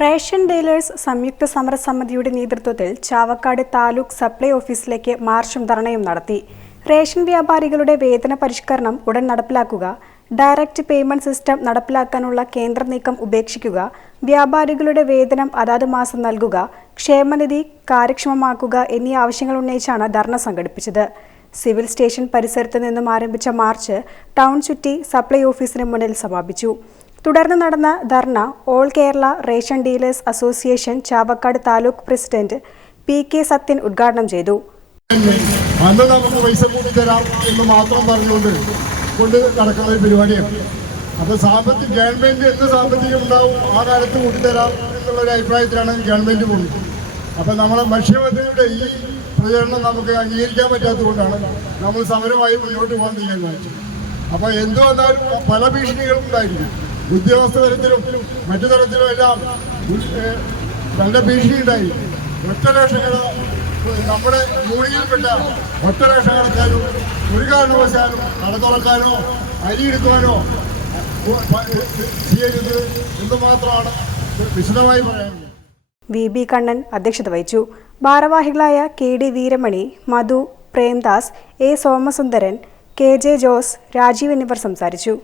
Ration dealers സംയുക്ത സമരസമിതിയുടെ നേതൃത്വത്തിൽ Chavakkad taluk supply ഓഫീസിലേക്ക് മാർച്ചും ധർണയും നടത്തി. റേഷൻ വ്യാപാരികളുടെ വേതന പരിഷ്കരണം ഉടൻ നടപ്പിലാക്കുക, ഡയറക്റ്റ് പേയ്മെന്റ് സിസ്റ്റം നടപ്പിലാക്കാനുള്ള കേന്ദ്ര നീക്കം ഉപേക്ഷിക്കുക, വ്യാപാരികളുടെ വേതനം അതാത് മാസം നൽകുക, ക്ഷേമനിധി കാര്യക്ഷമമാക്കുക എന്നീ ആവശ്യങ്ങൾ ഉന്നയിച്ചാണ് ധർണ സംഘടിപ്പിച്ചത്. സിവിൽ സ്റ്റേഷൻ പരിസരത്ത് നിന്നും ആരംഭിച്ച മാർച്ച് ടൗൺ ചുറ്റി സപ്ലൈ ഓഫീസിന് മുന്നിൽ സമാപിച്ചു. തുടർന്ന് നടന്ന dharna all Kerala ration dealers association Chavakkad taluk president PK Sathyan ഉദ്ഘാടനം ചെയ്തു. അന്ന് നമുക്ക് പൈസ കൂടി തരാം എന്ന് മാത്രം പറഞ്ഞുകൊണ്ട് കൊണ്ട് നടക്കുന്ന ഒരു പരിപാടിയാണ്. അപ്പോൾ ഗവൺമെന്റ് എന്ത് സാമ്പത്തികം ഉണ്ടാവും ആ കാലത്ത് കൂട്ടിത്തരാം എന്നുള്ളൊരു അഭിപ്രായത്തിലാണ് ഗവൺമെന്റ് പോകുന്നത്. അപ്പോൾ നമ്മളെ ഭക്ഷ്യമന്ത്രിയുടെ ഈ പ്രചരണം നമുക്ക് അംഗീകരിക്കാൻ പറ്റാത്തതുകൊണ്ടാണ് നമ്മൾ സമരമായി മുന്നോട്ട് പോകാൻ തീരുമാനിച്ചത്. അപ്പോൾ എന്തു വന്നാലും പല ഭീഷണികളും ഉണ്ടായിരിക്കും. ഉദ്യോഗസ്ഥ തലത്തിലും മറ്റു തലത്തിലും എല്ലാം നല്ല ഭീഷണി ഉണ്ടായി. ഒറ്റ റേഷൻകട നമ്മുടെ യൂണിയനിൽപ്പെട്ട ഒറ്റ റേഷൻകടക്കാരും ഒരു കാരണവശാലും കട തുറക്കാനോ അരി എടുക്കുവാനോ ചെയ്യരുത് എന്ന് മാത്രമാണ് വിശദമായി പറയാനുള്ളത്. VB കണ്ണൻ അധ്യക്ഷത വഹിച്ചു. ഭാരവാഹികളായ KD Veeramani, Madhu, Premdas, A Somasundaran, KJ Jose, Rajeev എന്നിവർ സംസാരിച്ചു.